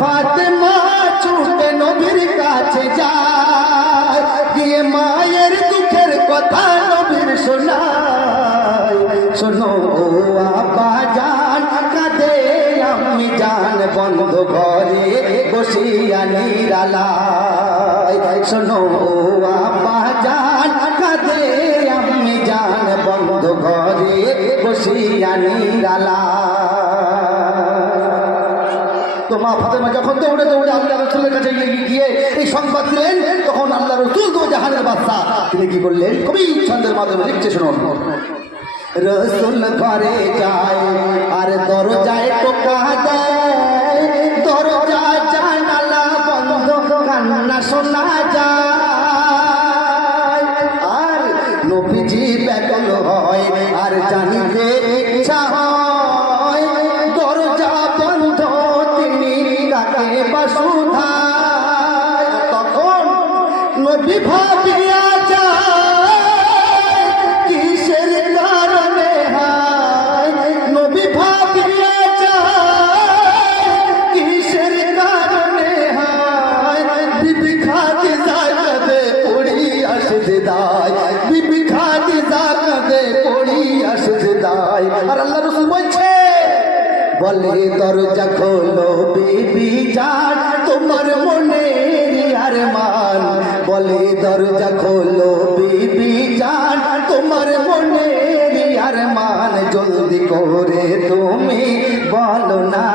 ফাতেমা ছুটে নবীর কাছে যায়, গিয়ে মায়ের দুঃখের কথা নবীর শোনায়। শোনো আপা জান কাঁদে আম্মি জান বন্ধ ঘরে বসিয়া নিরালায়। শোনো আপা জান কাঁদে আম্মি জান বন্ধ ঘরে বসিয়া নিরালায়। তো মা ফাতেমা যখন দৌড়ে দৌড়ে আল্লাহ রসুলের কাছে গিয়ে এই সংবাদ দিলেন, তখন আল্লাহ রসুল তো জাহানের বাদশা, তিনি কি করলেন কবি ছন্দের মাধ্যমে লিখছে শুনুন। রসুল ঘরে যায় আর দরজায় টোকা দেয়, দরজা জানালা বন্ধ কান্না শোনা যায়। আর নবীজি ব্যাকুল হয় আর জানিতে ইচ্ছা হয়, দরজা বন্ধ তিনি ডাকে বাসুধায়। তখন নবী ভাবিয়া যায় কিসের কারণে হয়, নবী ভাবিয়া যায় কিসের কারণে হয়। বিবি খাদিজা কাঁদে পড়িয়া সিজদায়, বিবি খাদিজা কাঁদে পড়িয়া সিজদায়। আর আল্লাহ রাসূল বলছে, বলে দরজা খোলো বিবি জান তোমার মনের আরমান, বলে দরজা খোলো বিবি জান তোমার মনের আরমান, জলদি করে তুমি বলো না